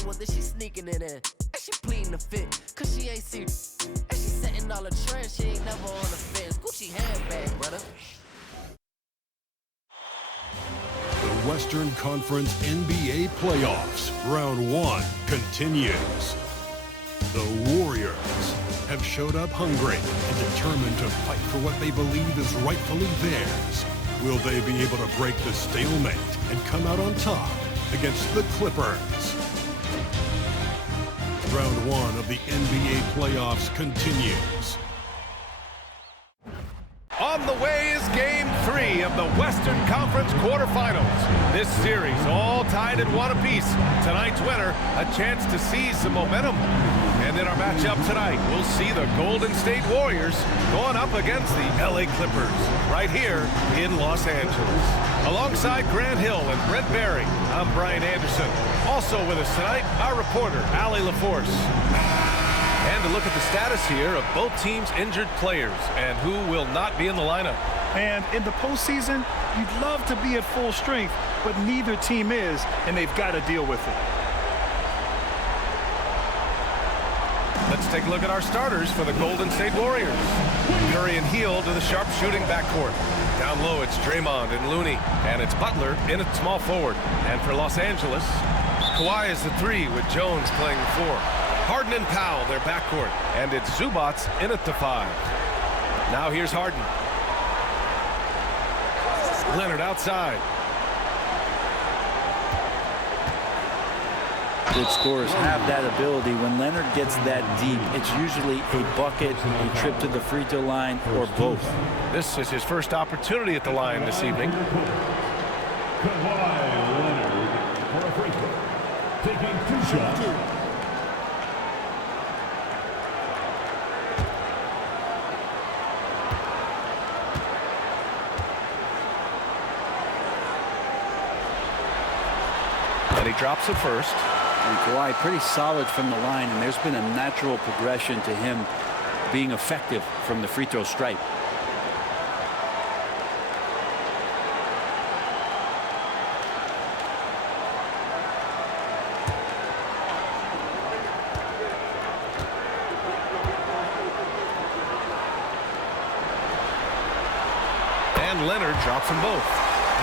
in, well then she sneaking it in. And she pleading the fit, cause she ain't serious. And she setting all the trends, she ain't never on the fence. Gucci handbag, brother. The Western Conference NBA Playoffs, Round 1 continues. The Warriors have showed up hungry and determined to fight for what they believe is rightfully theirs. Will they be able to break the stalemate and come out on top against the Clippers? Round 1 of the NBA playoffs continues. On the way is Game 3 of the Western Conference quarterfinals. This series all tied at 1 apiece. Tonight's winner, a chance to seize some momentum. And in our matchup tonight, we'll see the Golden State Warriors going up against the LA Clippers right here in Los Angeles. Alongside Grant Hill and Brent Barry, I'm Brian Anderson. Also with us tonight, our reporter, Allie LaForce. And a look at the status here of both teams' injured players and who will not be in the lineup. And in the postseason, you'd love to be at full strength, but neither team is, and they've got to deal with it. Let's take a look at our starters for the Golden State Warriors. Curry and Hield to the sharpshooting backcourt. Down low, it's Draymond and Looney, and it's Butler in at small forward. And for Los Angeles, Kawhi is the 3 with Jones playing the 4. Harden and Powell, their backcourt, and it's Zubac in at the 5. Now here's Harden. Leonard outside. Good scorers have that ability. When Leonard gets that deep, it's usually a bucket, a trip to the free throw line, or both. This is his first opportunity at the line this evening. Kawhi Leonard for a free throw. Taking 2 shots. And he drops it first. And Kawhi pretty solid from the line, and there's been a natural progression to him being effective from the free throw stripe. And Leonard drops them both.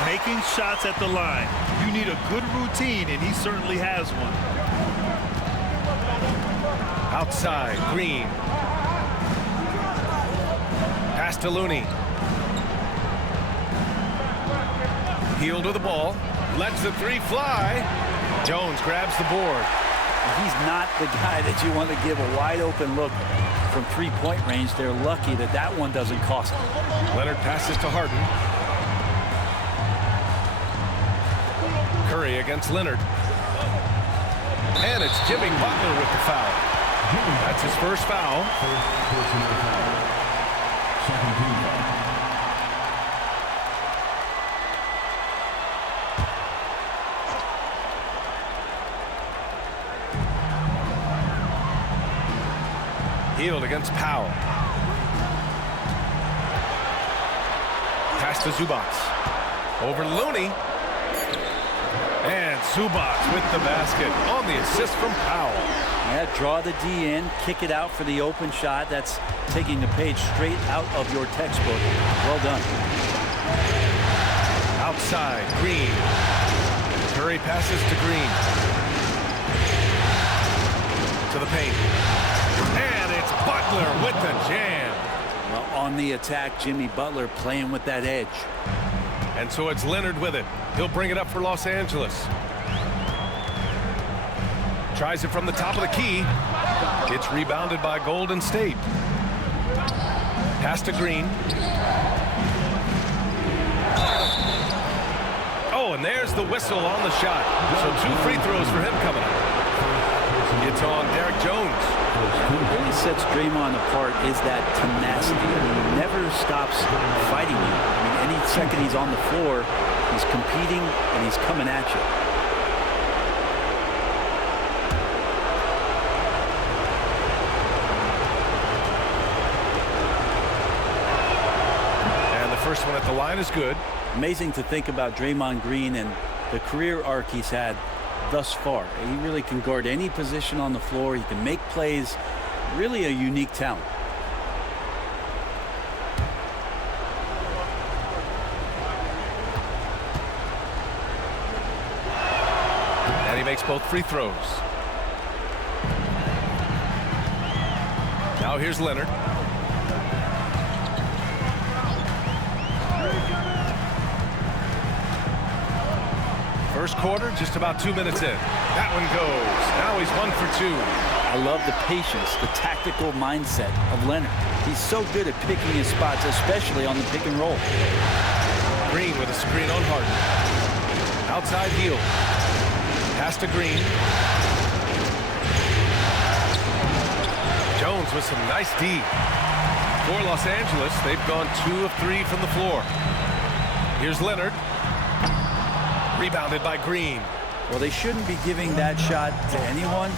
Making shots at the line. You need a good routine, and he certainly has one. Outside, Green. Pass to Looney. Hield with the ball. Lets the 3 fly. Jones grabs the board. He's not the guy that you want to give a wide open look from 3-point range. They're lucky that that one doesn't cost them. Leonard passes to Harden. Curry against Leonard. And it's Jimmy Butler with the foul. That's his first foul. Hield against Powell. Pass to Zubac. Over Looney. And Zubac with the basket on the assist from Powell. Yeah, draw the D in, kick it out for the open shot. That's taking a page straight out of your textbook. Well done. Outside, Green. Curry passes to Green. To the paint. And it's Butler with the jam. Well, on the attack, Jimmy Butler playing with that edge. And so it's Leonard with it. He'll bring it up for Los Angeles. Tries it from the top of the key. It's rebounded by Golden State. Pass to Green. Oh, and there's the whistle on the shot. So 2 free throws for him coming up. It's on Derek Jones. What really sets Draymond apart is that tenacity. He never stops fighting you. I mean, any second he's on the floor, he's competing and he's coming at you. And the first one at the line is good. Amazing to think about Draymond Green and the career arc he's had. thus far. He really can guard any position on the floor. He can make plays. Really a unique talent. And he makes both free throws. Now here's Leonard. First quarter, just about 2 minutes in. That one goes. Now he's 1 for 2. I love the patience, the tactical mindset of Leonard. He's so good at picking his spots, especially on the pick and roll. Green with a screen on Harden. Outside heel. Pass to Green. Jones with some nice D. For Los Angeles, they've gone 2 of 3 from the floor. Here's Leonard. Rebounded by Green. Well, they shouldn't be giving that shot to anyone,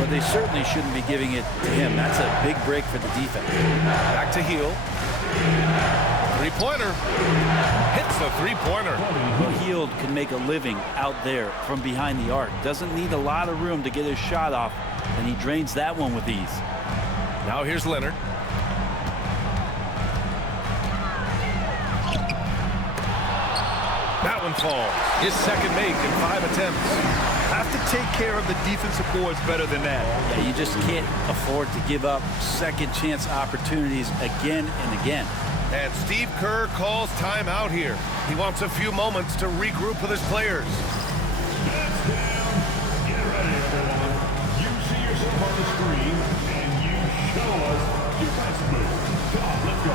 but they certainly shouldn't be giving it to him. That's a big break for the defense. Back to heel. Three-pointer. Hits the three-pointer. Well, Hield can make a living out there from behind the arc. Doesn't need a lot of room to get his shot off, and he drains that one with ease. Now here's Leonard. That one falls. His second make in 5 attempts. Have to take care of the defensive boards better than that. Yeah, you just can't afford to give up second chance opportunities again and again. And Steve Kerr calls timeout here. He wants a few moments to regroup with his players. That's down. Get ready, everyone. You see yourself on the screen, and you show us your best move. Come on, let's go.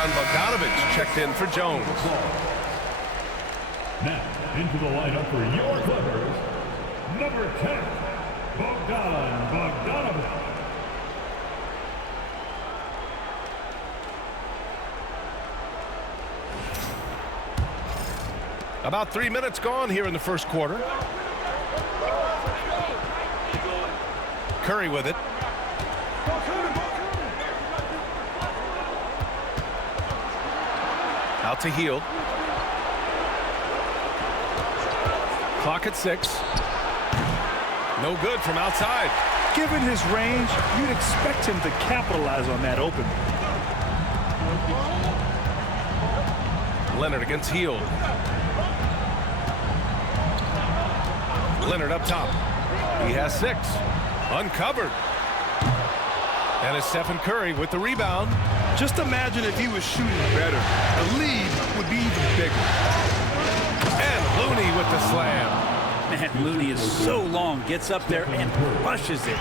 Bogdanovich checked in for Jones. Now, into the lineup for your Clippers, number 10, Bogdanovich. About 3 minutes gone here in the first quarter. Curry with it. Out to Hield. Clock at 6. No good from outside. Given his range, you'd expect him to capitalize on that open. Leonard against Hield. Leonard up top. He has 6. Uncovered. And it's Stephen Curry with the rebound. Just imagine if he was shooting better. The lead would be even bigger. And Looney with the slam. Man, Looney is so long, gets up there and crushes it.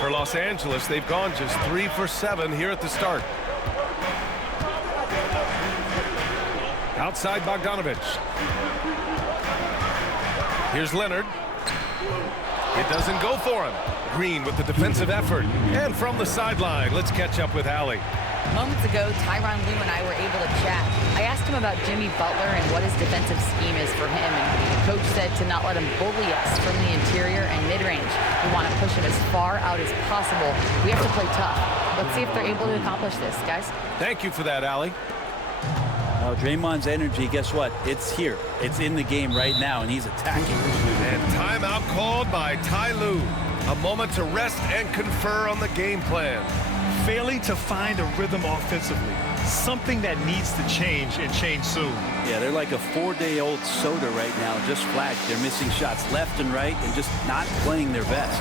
For Los Angeles, they've gone just 3 for 7 here at the start. Outside Bogdanovich. Here's Leonard. It doesn't go for him. Green with the defensive effort. And from the sideline, let's catch up with Allie. Moments ago, Tyronn Lue and I were able to chat. I asked him about Jimmy Butler and what his defensive scheme is for him, and the coach said to not let him bully us from the interior and mid-range. We want to push him as far out as possible. We have to play tough. Let's see if they're able to accomplish this, guys. Thank you for that, Allie. Well, Draymond's energy, guess what? It's here. It's in the game right now, and he's attacking. And timeout called by Ty Lue. A moment to rest and confer on the game plan. Failing to find a rhythm offensively. something that needs to change and change soon. Yeah, they're like a 4-day-old soda right now, just flat. They're missing shots left and right and just not playing their best.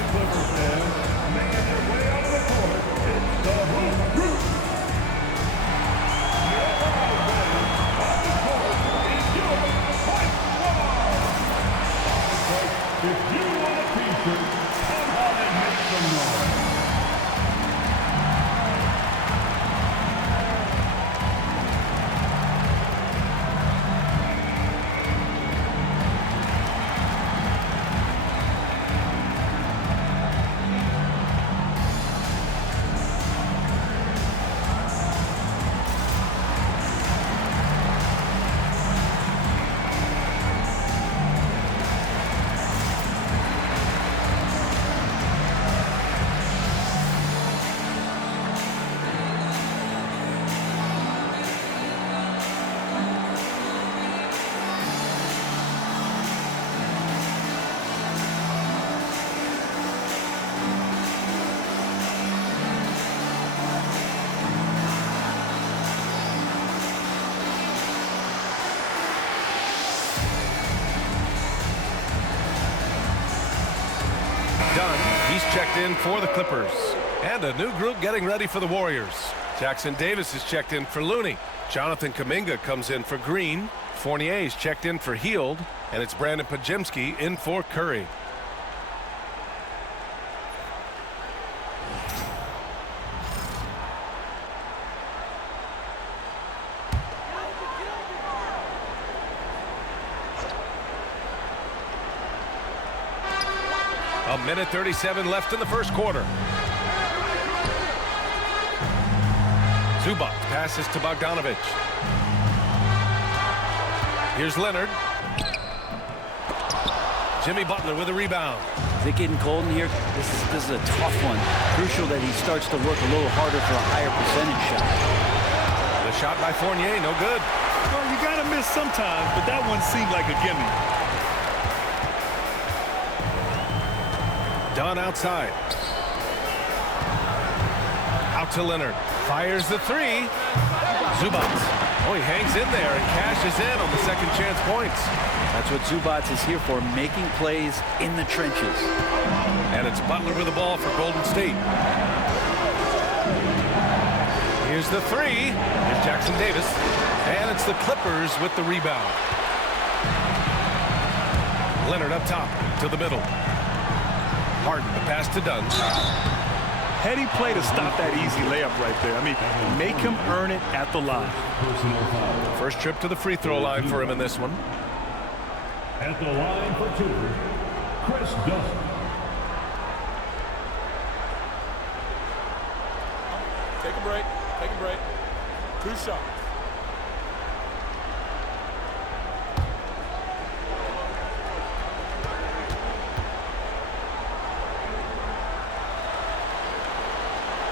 If you want a t-shirt, come on and make some noise. Dunn, he's checked in for the Clippers. And a new group getting ready for the Warriors. Jackson Davis is checked in for Looney. Jonathan Kuminga comes in for Green. Fournier is checked in for Hield. And it's Brandon Podziemski in for Curry. A minute 37 left in the first quarter. Zubac passes to Bogdanovic. Here's Leonard. Jimmy Butler with a rebound. Is it getting cold in here? This is a tough one. Crucial that he starts to work a little harder for a higher percentage shot. The shot by Fournier, no good. Well, you got to miss sometimes, but that one seemed like a gimme. Dunn outside. Out to Leonard. Fires the three. Zubac. Oh, he hangs in there and cashes in on the second chance points. That's what Zubac is here for, making plays in the trenches. And it's Butler with the ball for Golden State. Here's the three. Here's Jackson Davis. And it's the Clippers with the rebound. Leonard up top to the middle. Harden, the pass to Dunn. Heady play to stop that easy layup right there. I mean, make him earn it at the line. First trip to the free throw line for him in this one. At the line for two, Chris Dunn. Take a break. Take a break. 2 shots.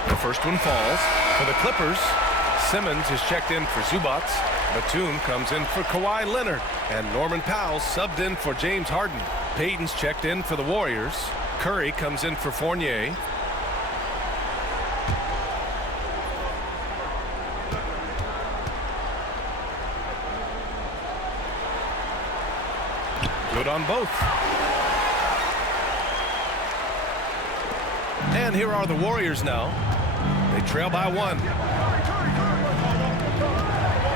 The first one falls. For the Clippers, Simmons is checked in for Zubac. Batum comes in for Kawhi Leonard. And Norman Powell subbed in for James Harden. Payton's checked in for the Warriors. Curry comes in for Fournier. Good on both. And here are the Warriors now. They trail by 1.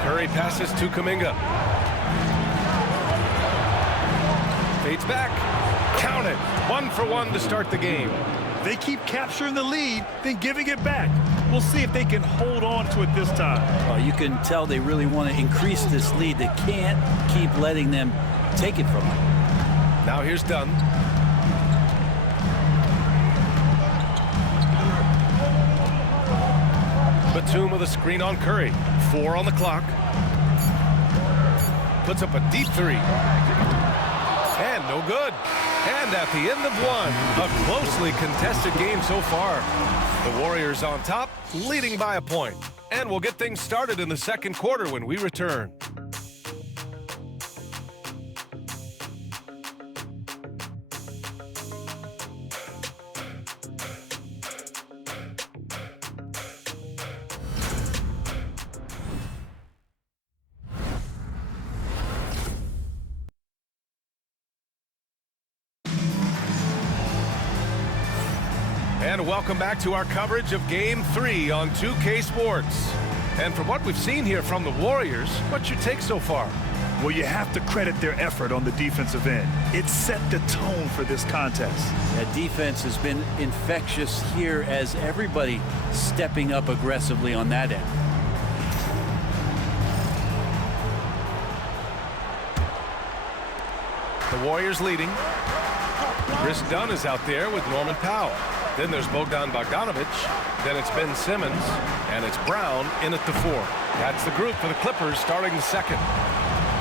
Curry passes to Kuminga. Fades back. Count it. 1 for 1 to start the game. They keep capturing the lead, then giving it back. We'll see if they can hold on to it this time. Well, you can tell they really want to increase this lead. They can't keep letting them take it from them. Now here's Dunn. Batum with a screen on Curry. 4 on the clock. Puts up a deep three. And no good. And at the end of 1, a closely contested game so far. The Warriors on top, leading by a point. And we'll get things started in the second quarter when we return. And welcome back to our coverage of Game 3 on 2K Sports. And from what we've seen here from the Warriors, what's your take so far? Well, you have to credit their effort on the defensive end. It set the tone for this contest. That defense has been infectious here as everybody stepping up aggressively on that end. The Warriors leading. Chris Dunn is out there with Norman Powell. Then there's Bogdan Bogdanovic. Then it's Ben Simmons. And it's Brown in at the 4. That's the group for the Clippers starting the second.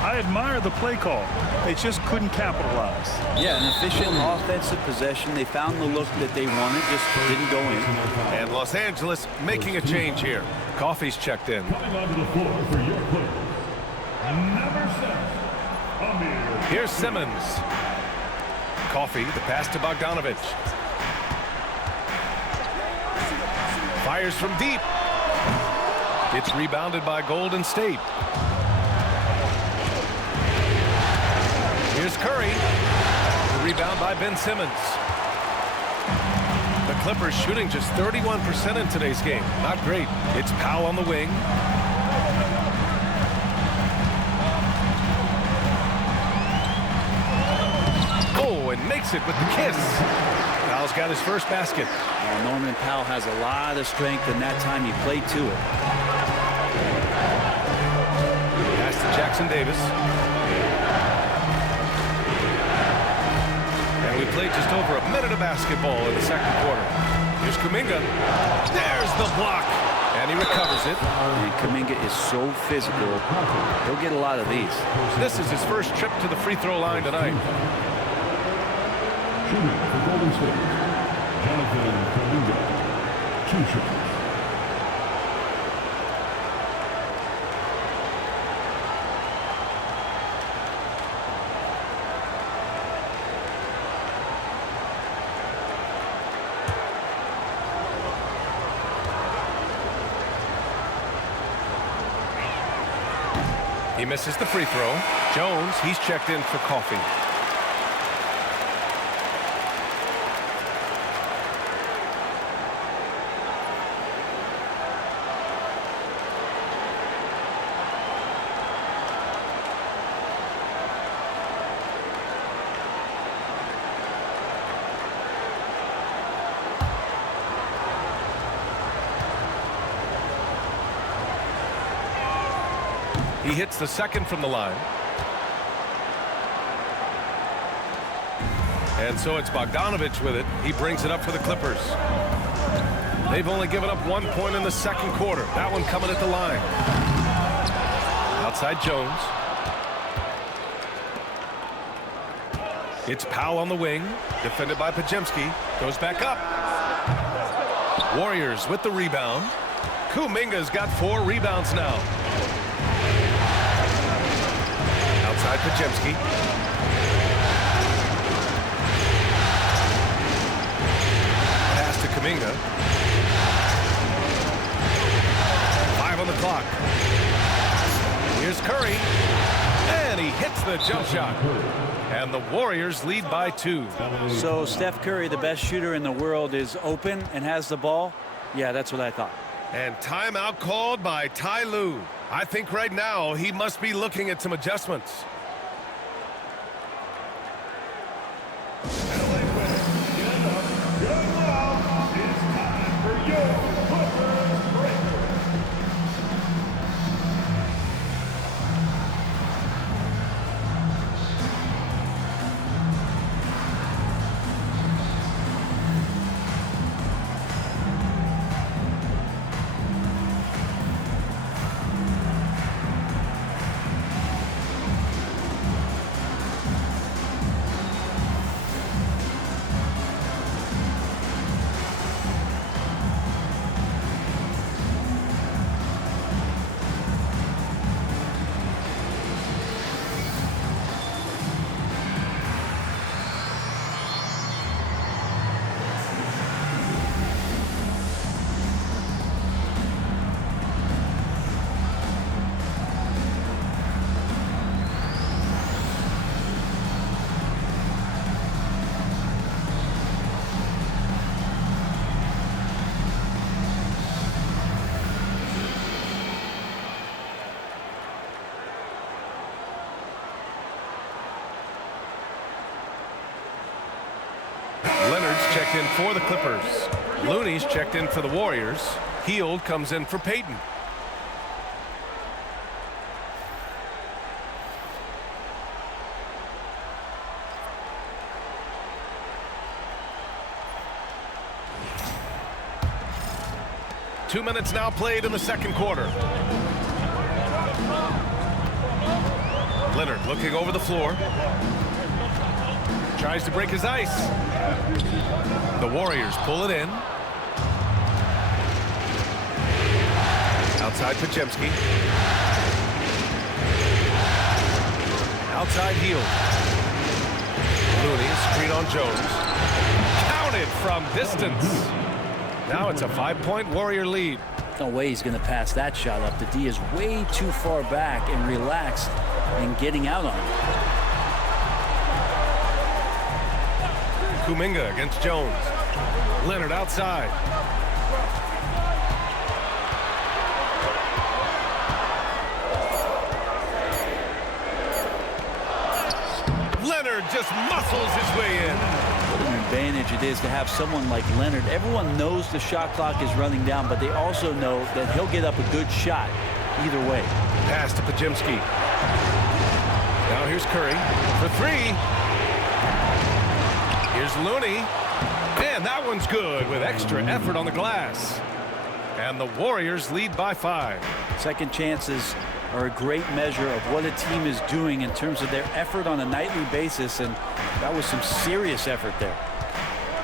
I admire the play call. They just couldn't capitalize. Yeah, an efficient offensive possession. They found the look that they wanted, just didn't go in. And Los Angeles making a change here. Coffey's checked in. Coming onto the floor for your players. Number 7, Amir. Here's Simmons. Coffey, the pass to Bogdanovic. Fires from deep. It's rebounded by Golden State. Here's Curry. The rebound by Ben Simmons. The Clippers shooting just 31% in today's game. Not great. It's Powell on the wing. Oh, and makes it with the kiss. Powell's got his first basket. Well, Norman Powell has a lot of strength, and that time he played to it. Pass to Jackson Davis. And we played just over a minute of basketball in the second quarter. Here's Kuminga. There's the block. And he recovers it. And Kuminga is so physical. He'll get a lot of these. This is his first trip to the free throw line tonight. Shooting for Golden State, Jonathan Kuminga. 2 shots. He misses the free throw. Jones, he's checked in for Coffey. He hits the second from the line. And so it's Bogdanovic with it. He brings it up for the Clippers. They've only given up 1 point in the second quarter. That one coming at the line. Outside Jones. It's Powell on the wing. Defended by Podziemski. Goes back up. Warriors with the rebound. Kuminga's got 4 rebounds now. Outside Podziemski. Pass to Kuminga. 5 on the clock. Here's Curry. And he hits the jump shot. And the Warriors lead by 2. So Steph Curry, the best shooter in the world, is open and has the ball. Yeah, that's what I thought. And timeout called by Ty Lue. I think right now he must be looking at some adjustments. checked in for the Clippers. Looney's checked in for the Warriors. Hield comes in for Payton. Two minutes now played in the second quarter. Leonard looking over the floor. Tries to break his ice. The Warriors pull it in. Outside Podziemski. Outside Hield. Looney, screen on Jones. Counted from distance. Now it's a 5-point Warrior lead. No way he's going to pass that shot up. The D is way too far back and relaxed and getting out on him. Kuminga against Jones. Leonard outside. Leonard just muscles his way in. What an advantage it is to have someone like Leonard. Everyone knows the shot clock is running down, but they also know that he'll get up a good shot either way. Pass to Podziemski. Now here's Curry for three. Here's Looney. And that one's good with extra effort on the glass. And the Warriors lead by 5. Second chances are a great measure of what a team is doing in terms of their effort on a nightly basis, and that was some serious effort there.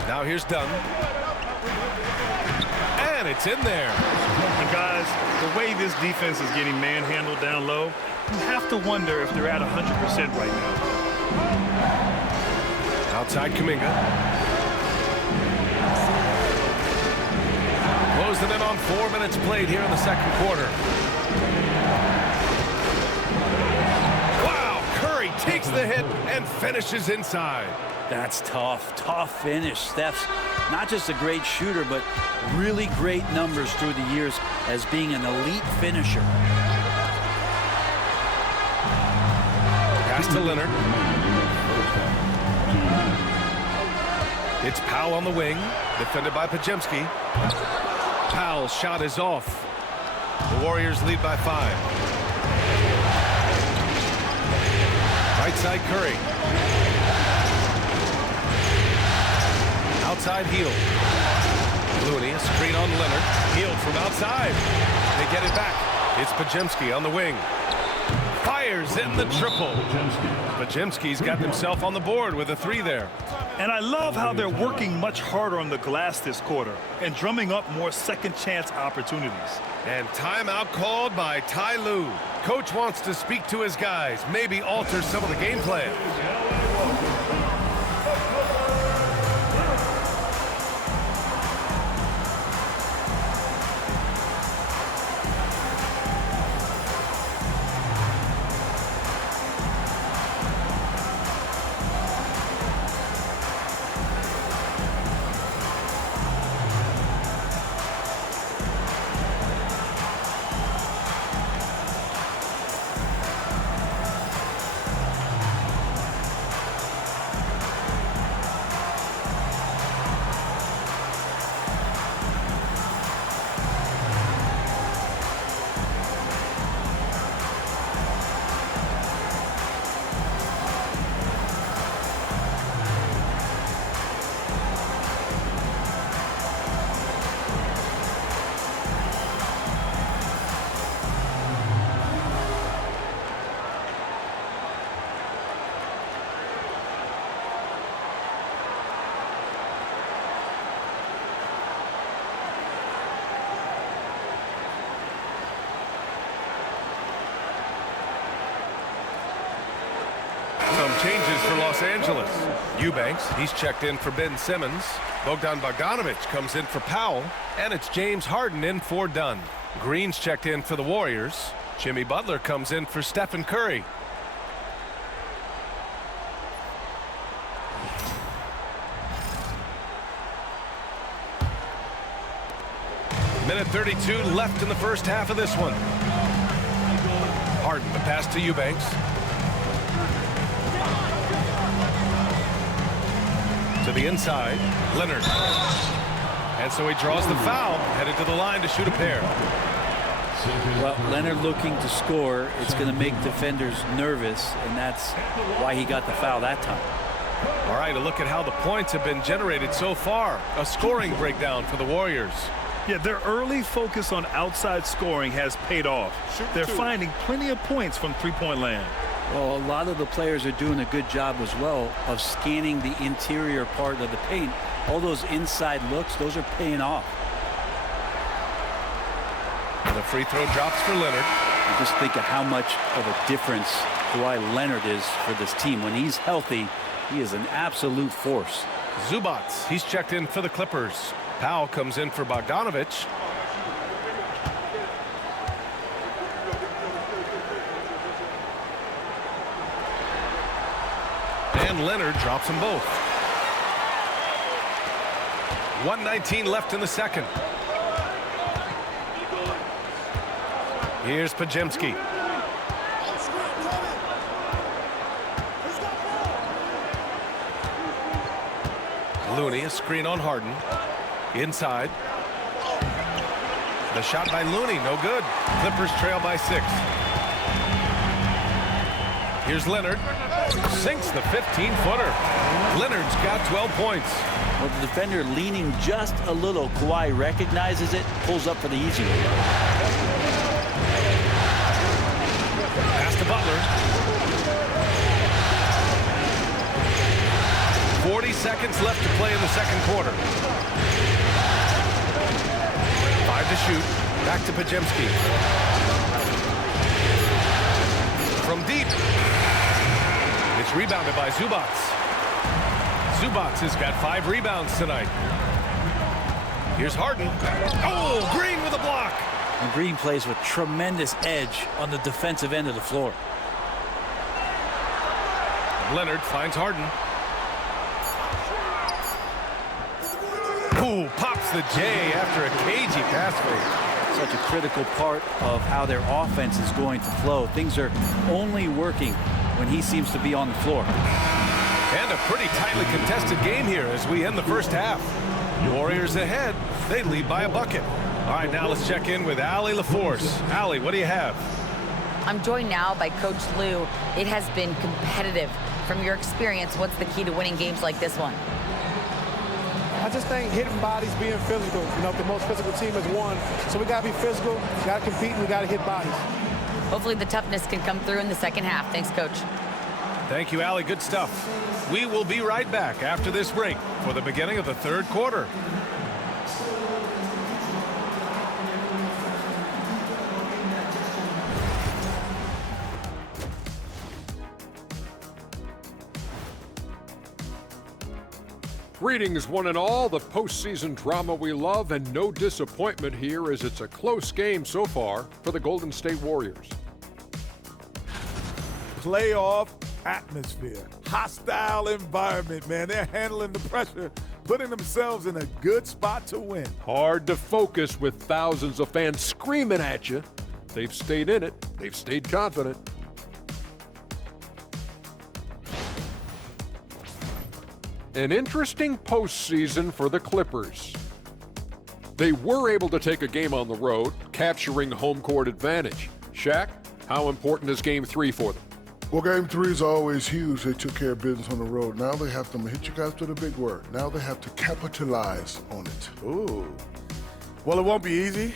Now here's Dunn. And it's in there. And guys, the way this defense is getting manhandled down low, you have to wonder if they're at 100% right now. Outside Kuminga. Closing in on 4 minutes played here in the second quarter. Wow, Curry takes the hit and finishes inside. That's tough, tough finish. Steph's not just a great shooter, but really great numbers through the years as being an elite finisher. Pass to Leonard. It's Powell on the wing, defended by Podziemski. Powell's shot is off. The Warriors lead by 5. Right side Curry. Outside Hield. Looney, a screen on Leonard. Hield from outside. They get it back. It's Podziemski on the wing. Fires in the triple. Podziemski's got himself on the board with a 3 there. And I love how they're working much harder on the glass this quarter and drumming up more second chance opportunities. And timeout called by Ty Lue. Coach wants to speak to his guys, maybe alter some of the game plan. Some changes for Los Angeles. Eubanks, he's checked in for Ben Simmons. Bogdan Bogdanovic comes in for Powell. And it's James Harden in for Dunn. Green's checked in for the Warriors. Jimmy Butler comes in for Stephen Curry. Minute 32 left in the first half of this one. Harden, the pass to Eubanks. To To the inside, Leonard. And so he draws the foul, headed to the line to shoot a pair. Well, Leonard looking to score. It's going to make defenders nervous, and that's why he got the foul that time. All right, a look at how the points have been generated so far. A scoring breakdown for the Warriors. Yeah, their early focus on outside scoring has paid off. They're finding plenty of points from three-point land. Well, a lot of the players are doing a good job as well of scanning the interior part of the paint. All those inside looks, those are paying off. The free throw drops for Leonard. You just think of how much of a difference Kawhi Leonard is for this team. When he's healthy, he is an absolute force. Zubac, he's checked in for the Clippers. Powell comes in for Bogdanovich. And Leonard drops them both. 1:19 left in the second. Here's Podziemski. Looney, a screen on Harden. Inside. The shot by Looney, no good. Clippers trail by 6. Here's Leonard. Sinks the 15-footer. Leonard's got 12 points. Well, the defender leaning just a little. Kawhi recognizes it, pulls up for the easy one. Pass to Butler. 40 seconds left to play in the second quarter. 5 to shoot. Back to Podziemski. From deep. It's rebounded by Zubac. Zubac has got 5 rebounds tonight. Here's Harden. Oh, Green with a block. And Green plays with tremendous edge on the defensive end of the floor. Leonard finds Harden. Ooh, pops the J after a cagey pass fake. Such a critical part of how their offense is going to flow. Things are only working when he seems to be on the floor. And a pretty tightly contested game here as we end the first half. Warriors ahead. They lead by a bucket. All right, now let's check in with Allie LaForce. Allie, what do you have? I'm joined now by Coach Lue. It has been competitive. From your experience, what's the key to winning games like this one? I just think hitting bodies, being physical. You know, the most physical team has won. So we got to be physical, got to compete, and we got to hit bodies. Hopefully the toughness can come through in the second half. Thanks, Coach. Thank you, Allie. Good stuff. We will be right back after this break for the beginning of the third quarter. Greetings, one and all. The postseason drama we love, and no disappointment here as it's a close game so far for the Golden State Warriors. Playoff atmosphere, hostile environment, man. They're handling the pressure, putting themselves in a good spot to win. Hard to focus with thousands of fans screaming at you. They've stayed in it. They've stayed confident. An interesting postseason for the Clippers. They were able to take a game on the road, capturing home court advantage. Shaq, how important is Game 3 for them? Well, Game 3 is always huge. They took care of business on the road. Now they have to hit you guys with a big word. Now they have to capitalize on it. Ooh. Well, it won't be easy,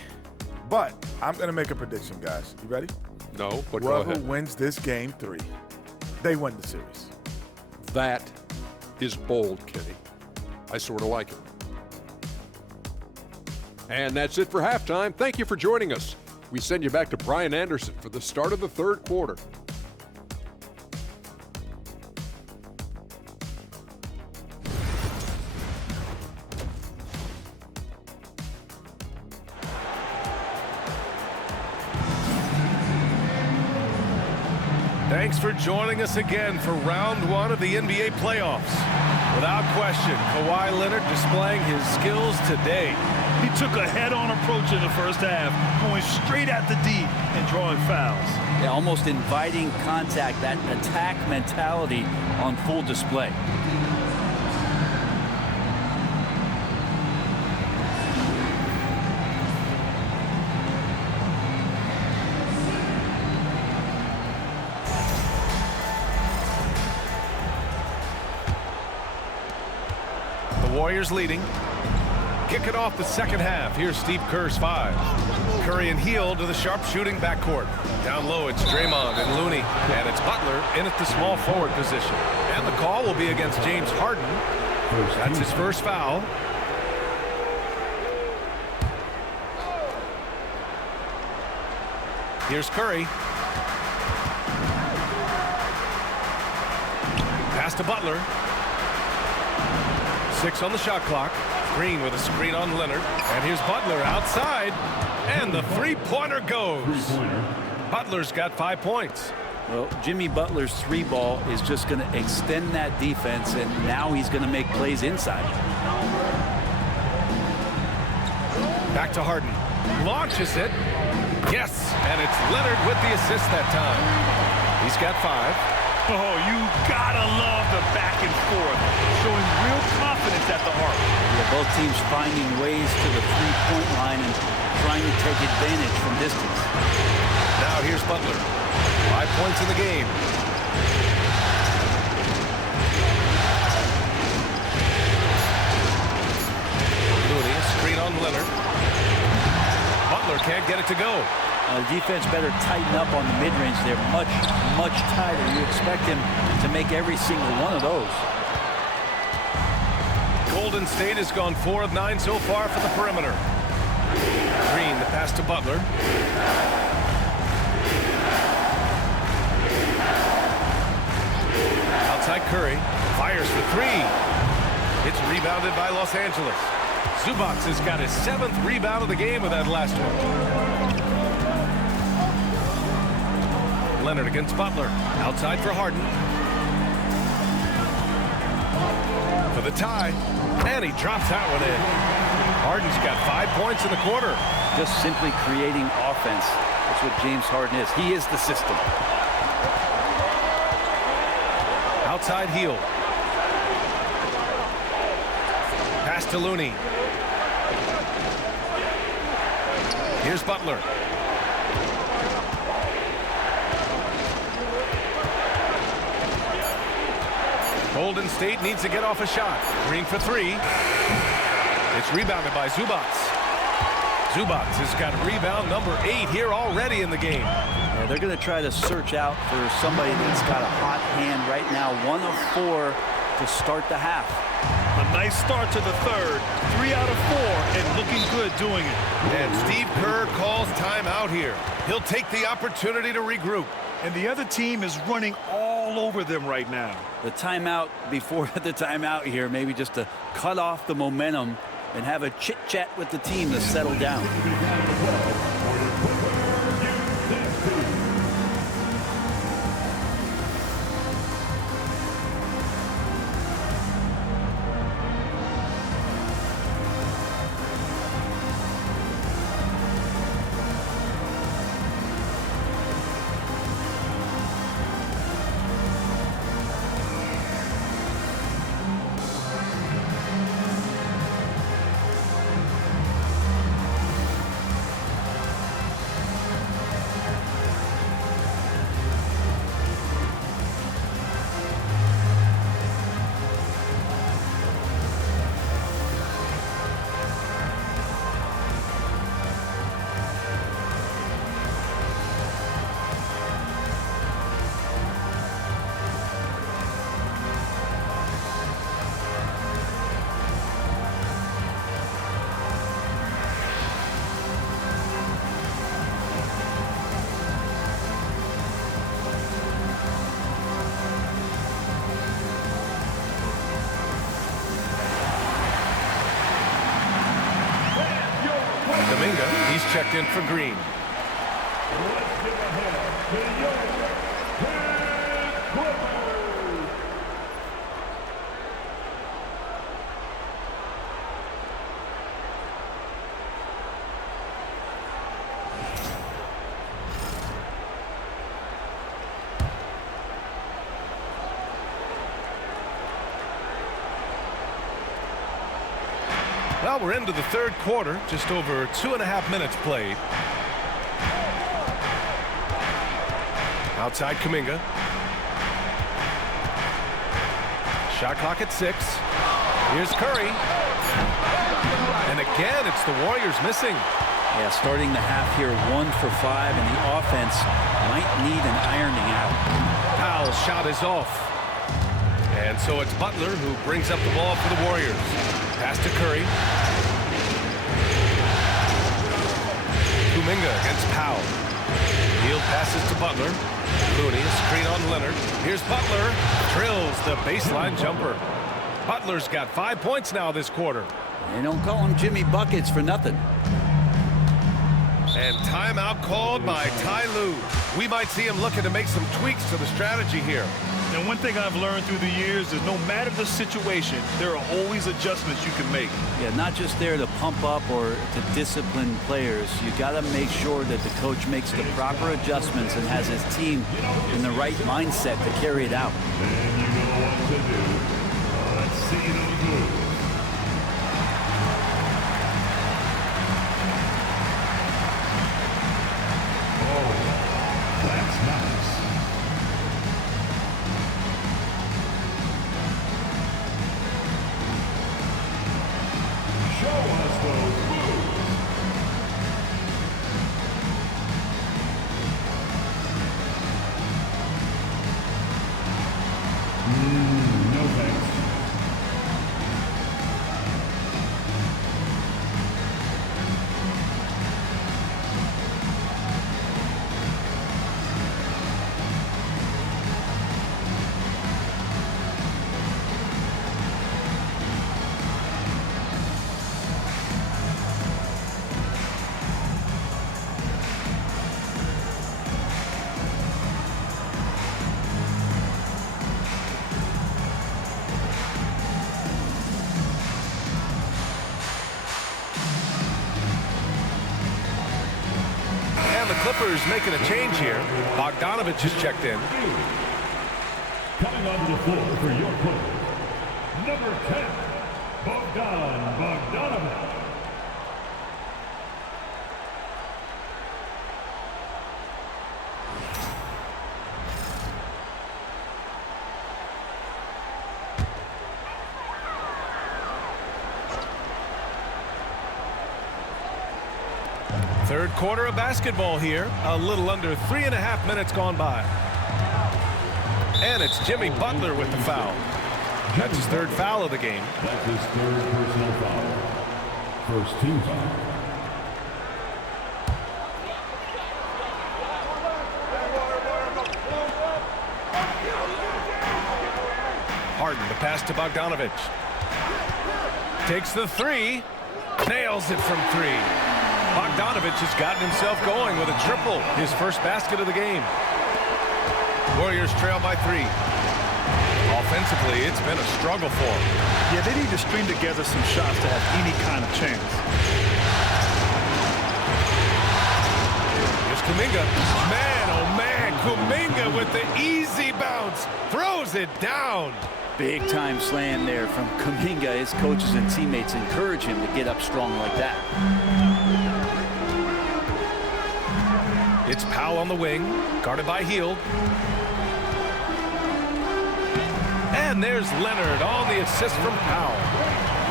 but I'm going to make a prediction, guys. You ready? No, but go ahead. Whoever wins this Game 3, they win the series. That is bold, Kenny. I sort of like it. And that's it for halftime. Thank you for joining us. We send you back to Brian Anderson for the start of the third quarter. Thanks for joining us again for round 1 of the NBA playoffs. Without question, Kawhi Leonard displaying his skills today. He took a head-on approach in the first half, going straight at the D and drawing fouls. Yeah, almost inviting contact, that attack mentality on full display. Warriors leading. Kicking off the second half. Here's Steve Kerr's 5. Curry and Hield to the sharpshooting backcourt. Down low, it's Draymond and Looney. And it's Butler in at the small forward position. And the call will be against James Harden. That's his first foul. Here's Curry. Pass to Butler. 6 on the shot clock. Green with a screen on Leonard. And here's Butler outside. And the three-pointer goes. Butler's got 5 points. Well, Jimmy Butler's 3-ball is just going to extend that defense, and now he's going to make plays inside. Back to Harden. Launches it. Yes, and it's Leonard with the assist that time. He's got 5. Oh, you gotta love the back and forth, showing real confidence at the arc. Yeah, both teams finding ways to the three-point line and trying to take advantage from distance. Now here's Butler. 5 points in the game. Looney, screen on Leonard. Butler can't get it to go. The defense better tighten up on the mid-range. They're much, much tighter. You expect him to make every single one of those. Golden State has gone 4 of 9 so far for the perimeter. Green, the pass to Butler. Outside Curry. Fires for 3. It's rebounded by Los Angeles. Zubac has got his 7th rebound of the game with that last one. Leonard against Butler. Outside for Harden. For the tie. And he drops that one in. Harden's got 5 points in the quarter. Just simply creating offense. That's what James Harden is. He is the system. Outside Hield. Pass to Looney. Here's Butler. Golden State needs to get off a shot. Green for 3. It's rebounded by Zubac. Zubac has got rebound number 8 here already in the game. Yeah, they're going to try to search out for somebody that's got a hot hand right now. 1 of 4 to start the half. A nice start to the third. 3 out of 4 and looking good doing it. And Steve Kerr calls timeout here. He'll take the opportunity to regroup. And the other team is running all over them right now. The timeout before the timeout here, maybe just to cut off the momentum and have a chit-chat with the team to settle down. Kuminga, he's checked in for Green. Well, we're into the third quarter, just over 2.5 minutes played. Outside Kuminga. Shot clock at 6. Here's Curry. And again, it's the Warriors missing. Yeah, starting the half here 1 for 5, and the offense might need an ironing out. Powell's shot is off. And so it's Butler who brings up the ball for the Warriors. Pass to Curry. Kuminga against Powell. Hield passes to Butler. Looney, a screen on Leonard. Here's Butler. Drills the baseline jumper. Butler's got 5 points now this quarter. They don't call him Jimmy Buckets for nothing. And timeout called by Ty Lue. We might see him looking to make some tweaks to the strategy here. And one thing I've learned through the years is no matter the situation, there are always adjustments you can make. Yeah, not just there to pump up or to discipline players. You got to make sure that the coach makes the proper adjustments and has his team in the right mindset to carry it out. Then you know what to do. Let's see those moves. That's nice. Show us those moves. No thanks. Clippers making a change here. Bogdanovich has checked in. Coming onto the floor for your players, number 10, Bogdan Bogdanovich. Third quarter of basketball here. A little under 3.5 minutes gone by. And it's Jimmy Butler with the foul. That's his third foul of the game. That's his third personal foul. First team foul. Harden, the pass to Bogdanovich. Takes the three. Nails it from three. Bogdanovich has gotten himself going with a triple. His first basket of the game. Warriors trail by 3. Offensively, it's been a struggle for them. Yeah, they need to string together some shots to have any kind of chance. Here's Kuminga. Man, oh man, Kuminga with the easy bounce. Throws it down. Big time slam there from Kuminga. His coaches and teammates encourage him to get up strong like that. It's Powell on the wing, guarded by Hield. And there's Leonard on the assist from Powell.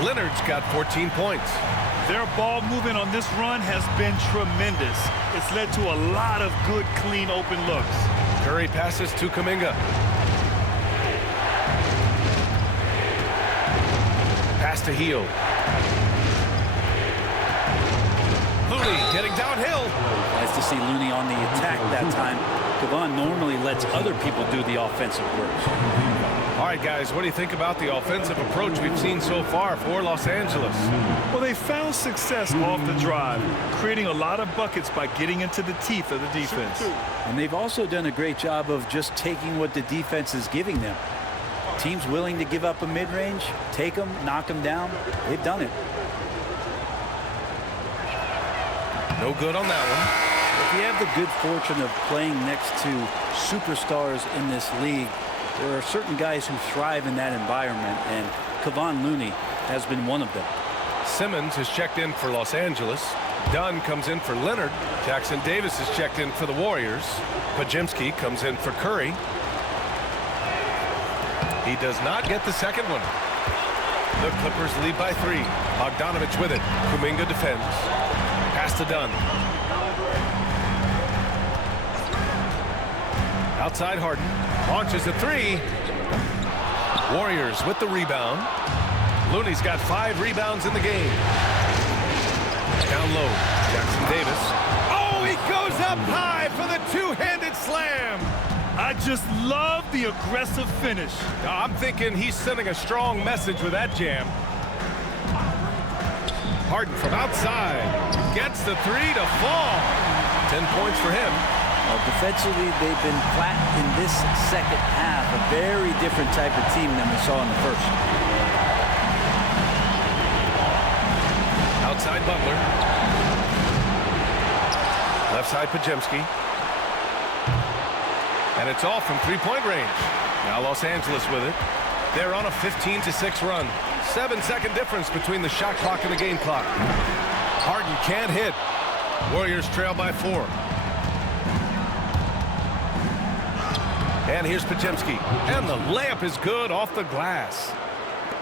Leonard's got 14 points. Their ball movement on this run has been tremendous. It's led to a lot of good, clean, open looks. Curry passes to Kuminga. Pass to Hield. Looney getting downhill. Nice to see Looney on the attack that time. Kevon normally lets other people do the offensive work. All right, guys, what do you think about the offensive approach we've seen so far for Los Angeles? Well, they found success off the drive, creating a lot of buckets by getting into the teeth of the defense. And they've also done a great job of just taking what the defense is giving them. Teams willing to give up a mid-range, take them, knock them down. They've done it. No good on that one. If you have the good fortune of playing next to superstars in this league, there are certain guys who thrive in that environment, and Kevon Looney has been one of them. Simmons has checked in for Los Angeles. Dunn comes in for Leonard. Jackson Davis has checked in for the Warriors. Podziemski comes in for Curry. He does not get the second one. The Clippers lead by 3. Bogdanovich with it. Kuminga defends. Pass to Dunn. Outside Harden. Launches a 3. Warriors with the rebound. Looney's got 5 rebounds in the game. Down low. Jackson Davis. Oh, he goes up high for the two-handed slam. I just love the aggressive finish. I'm thinking he's sending a strong message with that jam. Harden from outside. Gets the 3 to fall. 10 points for him. Well, defensively, they've been flat in this second half. A very different type of team than we saw in the first. Outside Butler. Left side Podziemski. And it's all from three-point range. Now Los Angeles with it. They're on a 15-6 run. 7-second difference between the shot clock and the game clock. Harden can't hit. Warriors trail by 4. And here's Podziemski. And the layup is good off the glass.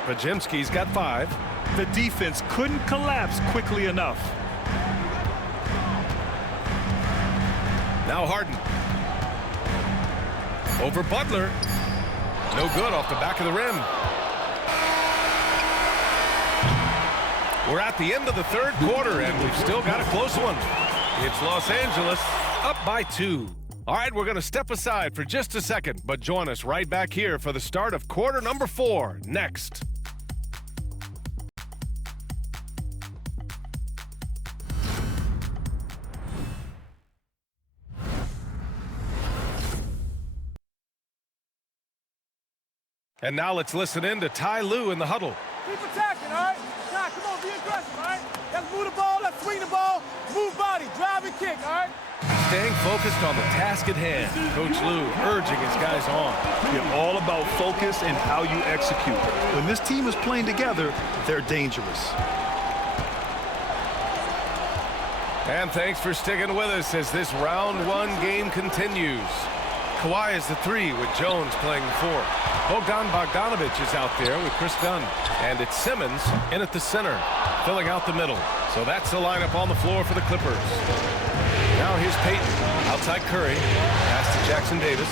Podziemski's got 5. The defense couldn't collapse quickly enough. Now Harden. Over Butler. No good off the back of the rim. We're at the end of the third quarter, and we've still got a close one. It's Los Angeles up by 2. All right, we're going to step aside for just a second, but join us right back here for the start of quarter number 4 next. And now let's listen in to Ty Lue in the huddle. Keep attacking, all right? Nah, come on, be aggressive, all right? Let's move the ball, let's swing the ball, move body, drive and kick, all right? Staying focused on the task at hand. Coach Lue urging his guys on. You're all about focus and how you execute. When this team is playing together, they're dangerous. And thanks for sticking with us as this round 1 game continues. Kawhi is the 3 with Jones playing the 4. Bogdanovich is out there with Chris Dunn. And it's Simmons in at the center, filling out the middle. So that's the lineup on the floor for the Clippers. Now here's Payton. Outside Curry. Pass to Jackson Davis.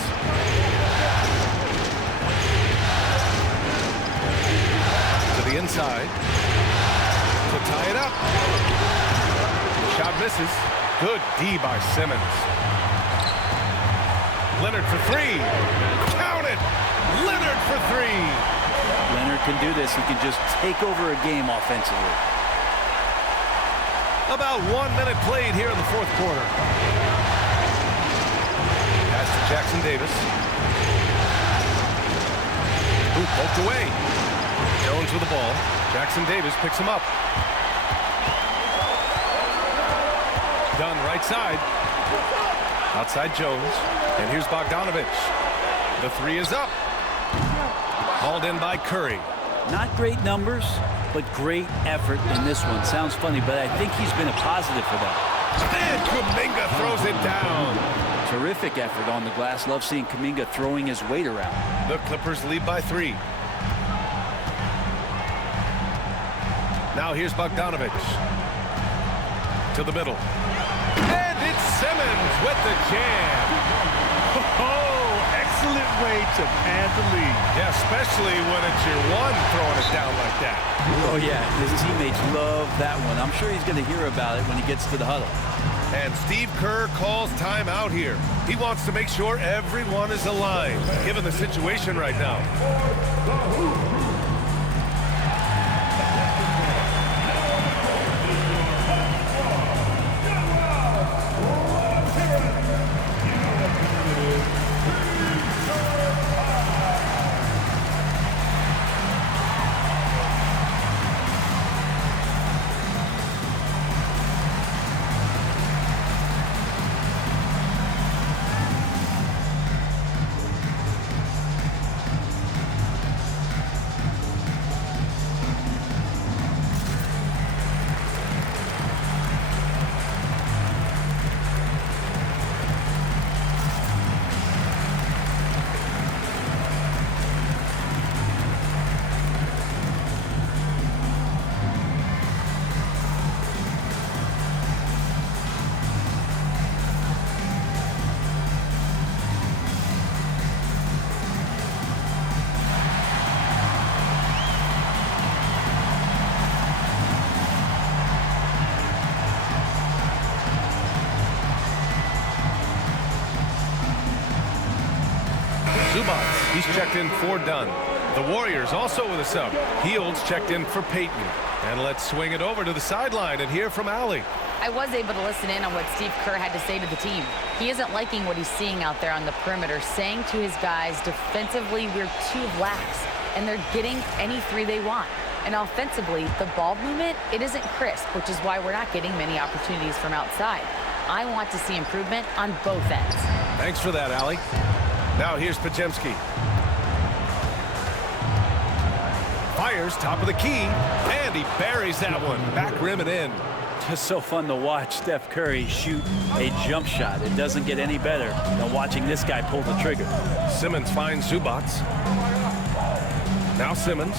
To the inside. To tie it up. The shot misses. Good D by Simmons. Leonard for 3. Count it! Leonard for 3. Leonard can do this. He can just take over a game offensively. About 1 minute played here in the fourth quarter. Pass to Jackson Davis. Boot poked away. Jones with the ball. Jackson Davis picks him up. Dunn right side. Outside Jones. And here's Bogdanovich. The 3 is up. Hauled in by Curry. Not great numbers, but great effort in this one. Sounds funny, but I think he's been a positive for them. And Kuminga throws it down. Terrific effort on the glass. Love seeing Kuminga throwing his weight around. The Clippers lead by 3. Now here's Bogdanovich. To the middle. And it's Simmons with the jam. Oh, excellent way to pad the lead. Yeah, especially when it's your 1 throwing it down like that. Oh, yeah, his teammates love that one. I'm sure he's going to hear about it when he gets to the huddle. And Steve Kerr calls timeout here. He wants to make sure everyone is aligned, given the situation right now. He's checked in for Dunn. The Warriors also with a sub. Heald's checked in for Payton. And let's swing it over to the sideline and hear from Allie. I was able to listen in on what Steve Kerr had to say to the team. He isn't liking what he's seeing out there on the perimeter, saying to his guys, defensively, we're too lax, and they're getting any three they want. And offensively, the ball movement, it isn't crisp, which is why we're not getting many opportunities from outside. I want to see improvement on both ends. Thanks for that, Allie. Now here's Podziemski. Fires top of the key, and he buries that one. Back rim and in. Just so fun to watch Steph Curry shoot a jump shot. It doesn't get any better than watching this guy pull the trigger. Simmons finds Zubac. Now Simmons.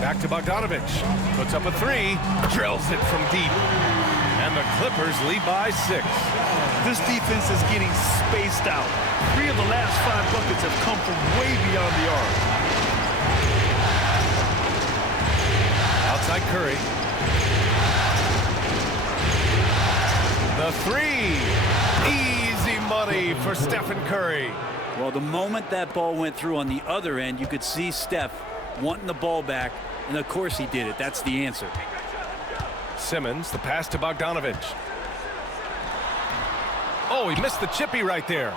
Back to Bogdanovic. Puts up a three. Drills it from deep. And the Clippers lead by 6. This defense is getting spaced out. 3 of the last 5 buckets have come from way beyond the arc. Outside Curry. The three. Easy money for Stephen Curry. Well, the moment that ball went through on the other end, you could see Steph wanting the ball back, and of course he did it. That's the answer. Simmons, the pass to Bogdanovic. Oh, he missed the chippy right there.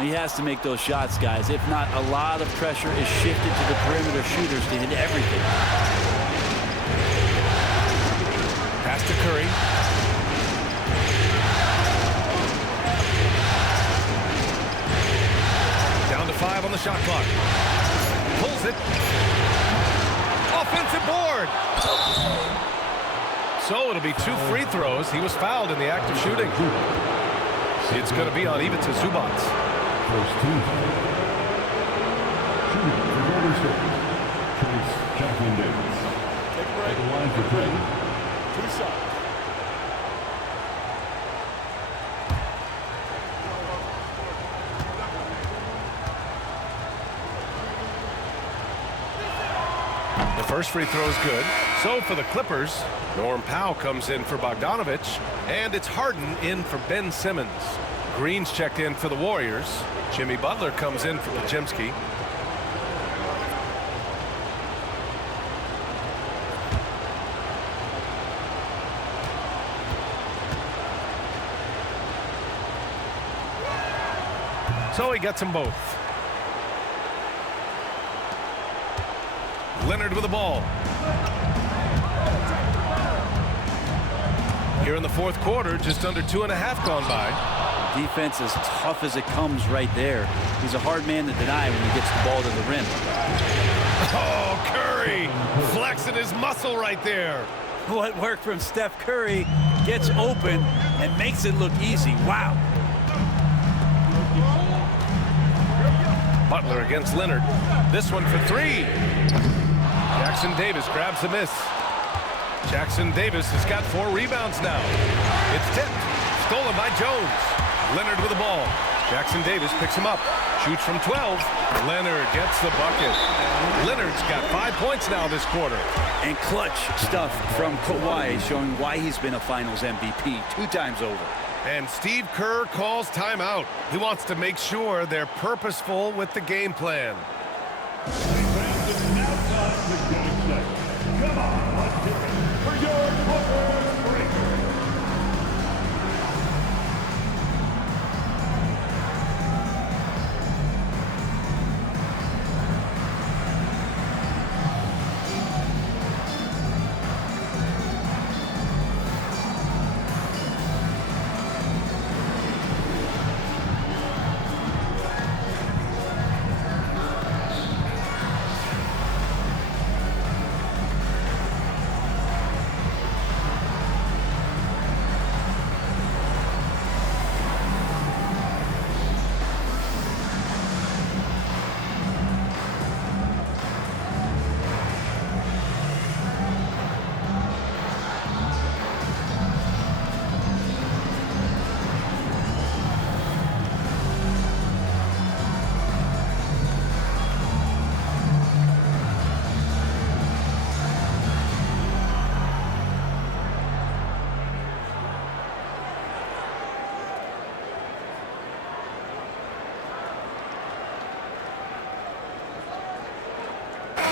He has to make those shots, guys. If not, a lot of pressure is shifted to the perimeter shooters to hit everything. Pass to Curry. Down to 5 on the shot clock. Pulls it. Offensive board. So it'll be 2 free throws. He was fouled in the act of shooting. It's going to be on Ivica Zubac. First team. Shooting for Golden State. Trace Jacqueline Davis. Take a break. At the line for 3. 2 shots. The first free throw is good. So for the Clippers, Norm Powell comes in for Bogdanovic, and it's Harden in for Ben Simmons. Green's checked in for the Warriors. Jimmy Butler comes in for Podziemski. So he gets them both. Leonard with the ball. Here in the fourth quarter, just under 2.5 gone by. Defense as tough as it comes right there. He's a hard man to deny when he gets the ball to the rim. Oh, Curry flexing his muscle right there. What work from Steph Curry gets open and makes it look easy. Wow. Butler against Leonard. This one for 3. Jackson Davis grabs the miss. Jackson Davis has got 4 rebounds now. It's tipped. Stolen by Jones. Leonard with the ball. Jackson Davis picks him up. Shoots from 12. Leonard gets the bucket. Leonard's got 5 points now this quarter. And clutch stuff from Kawhi, showing why he's been a Finals MVP 2 times over. And Steve Kerr calls timeout. He wants to make sure they're purposeful with the game plan. Now time to get excited. Come on, let's get ready for your Clippers break.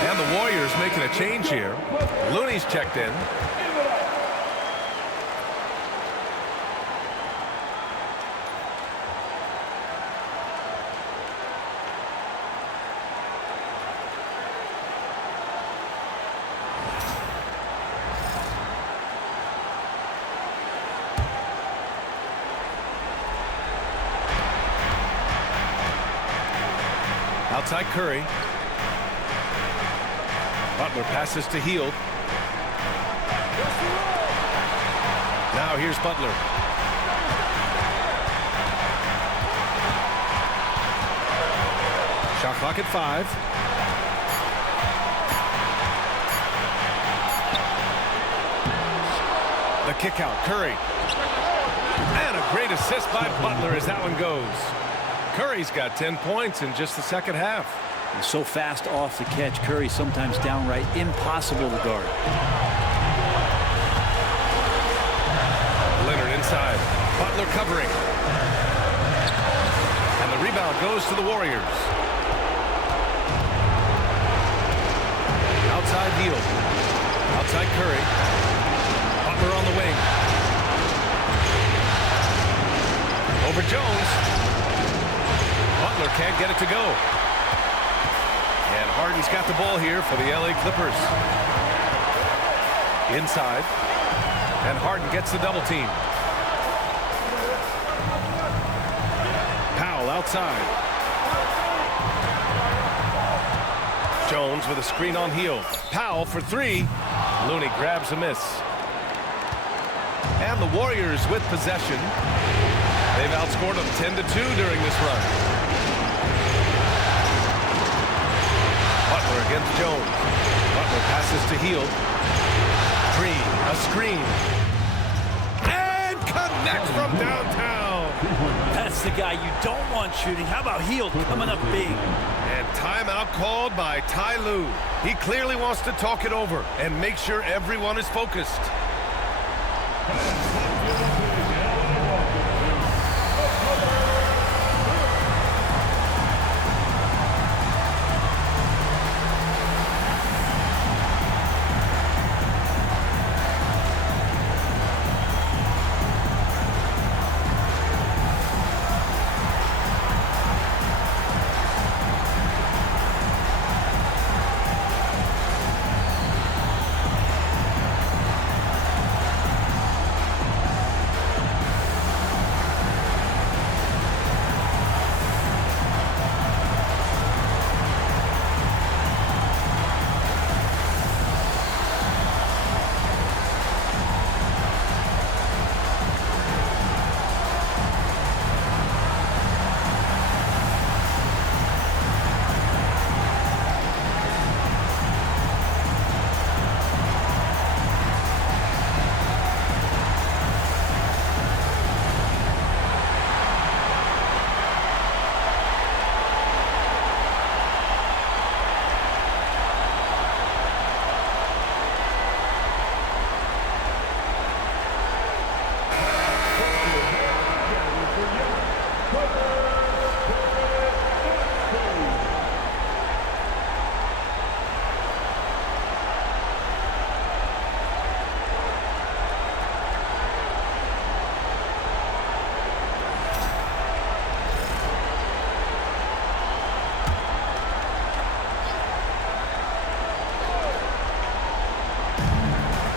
And the Warriors making a change here. Looney's checked in. Outside Curry. Butler passes to Hield. Now here's Butler. Shot clock at 5. The kick out, Curry. And a great assist by Butler as that one goes. Curry's got 10 points in just the second half. He's so fast off the catch. Curry sometimes downright impossible to guard. Leonard inside. Butler covering. And the rebound goes to the Warriors. Outside Hield. Outside Curry. Butler on the wing. Over Jones. Butler can't get it to go. And Harden's got the ball here for the LA Clippers. Inside. And Harden gets the double team. Powell outside. Jones with a screen on Hield. Powell for 3. Looney grabs a miss. And the Warriors with possession. They've outscored them 10-2 during this run. Butler against Jones. Butler passes to Hield. Green, a screen. And connects from downtown. That's the guy you don't want shooting. How about Hield coming up big? And timeout called by Ty Lue. He clearly wants to talk it over and make sure everyone is focused.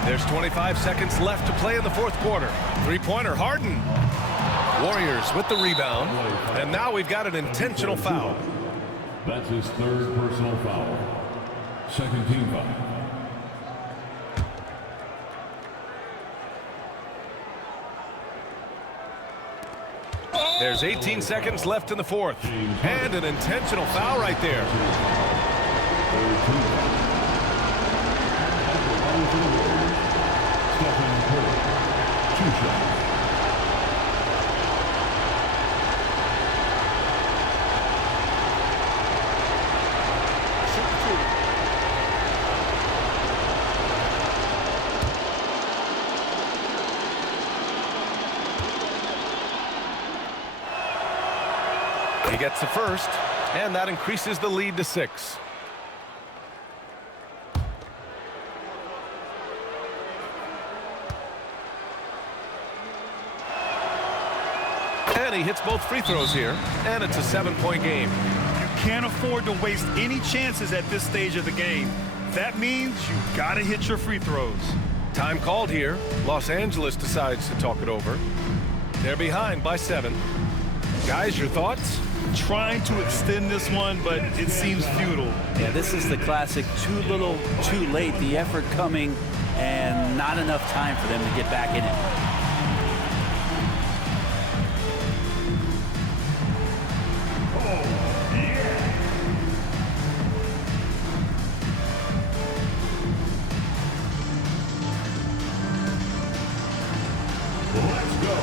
There's 25 seconds left to play in the fourth quarter. Three-pointer, Harden. Warriors with the rebound. And now we've got an intentional foul. That's his third personal foul. Second team foul. There's 18 seconds left in the fourth. And an intentional foul right there. Stephen Curry, 2 shots. He gets the first, and that increases the lead to 6. he hits both free throws here, and it's a 7-point game. You can't afford to waste any chances at this stage of the game. That means you gotta hit your free throws. Time called here. Los Angeles decides to talk it over. They're behind by 7. Guys, your thoughts? Trying to extend this one, but it seems futile. Yeah, this is the classic too little, too late. The effort coming and not enough time for them to get back in it. Let's go.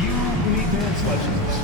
You need dance lessons.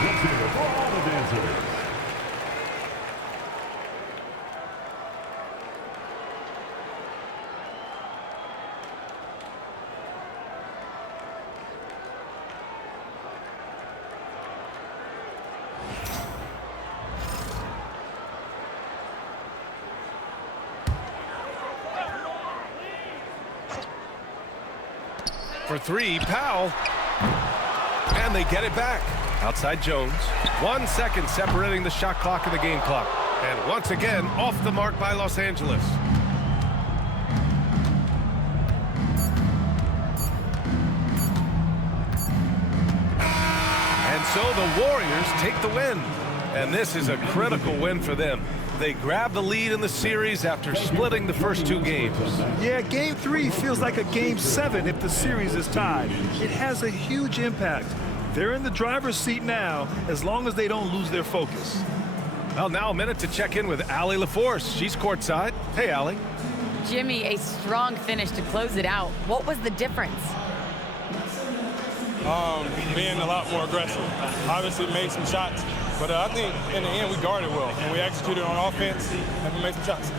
Let's hear it for all the dancers. For 3, Powell. And they get it back. Outside Jones. 1 second separating the shot clock and the game clock. And once again, off the mark by Los Angeles. And so the Warriors take the win. And this is a critical win for them. They grab the lead in the series after splitting the first 2 games. Yeah, Game 3 feels like a Game 7 if the series is tied. It has a huge impact. They're in the driver's seat now, as long as they don't lose their focus. Well, now a minute to check in with Allie LaForce. She's courtside. Hey, Allie. Jimmy, a strong finish to close it out. What was the difference? Being a lot more aggressive. Obviously made some shots, but I think in the end we guarded well and we executed on offense and we made some shots.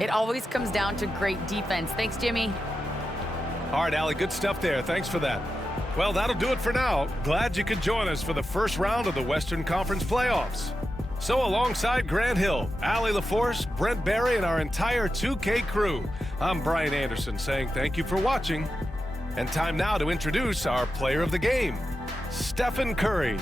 It always comes down to great defense. Thanks, Jimmy. All right, Allie, good stuff there. Thanks for that. Well, that'll do it for now. Glad you could join us for the first round of the Western Conference playoffs. So alongside Grant Hill, Allie LaForce, Brent Barry, and our entire 2K crew, I'm Brian Anderson saying thank you for watching. And time now to introduce our player of the game, Stephen Curry.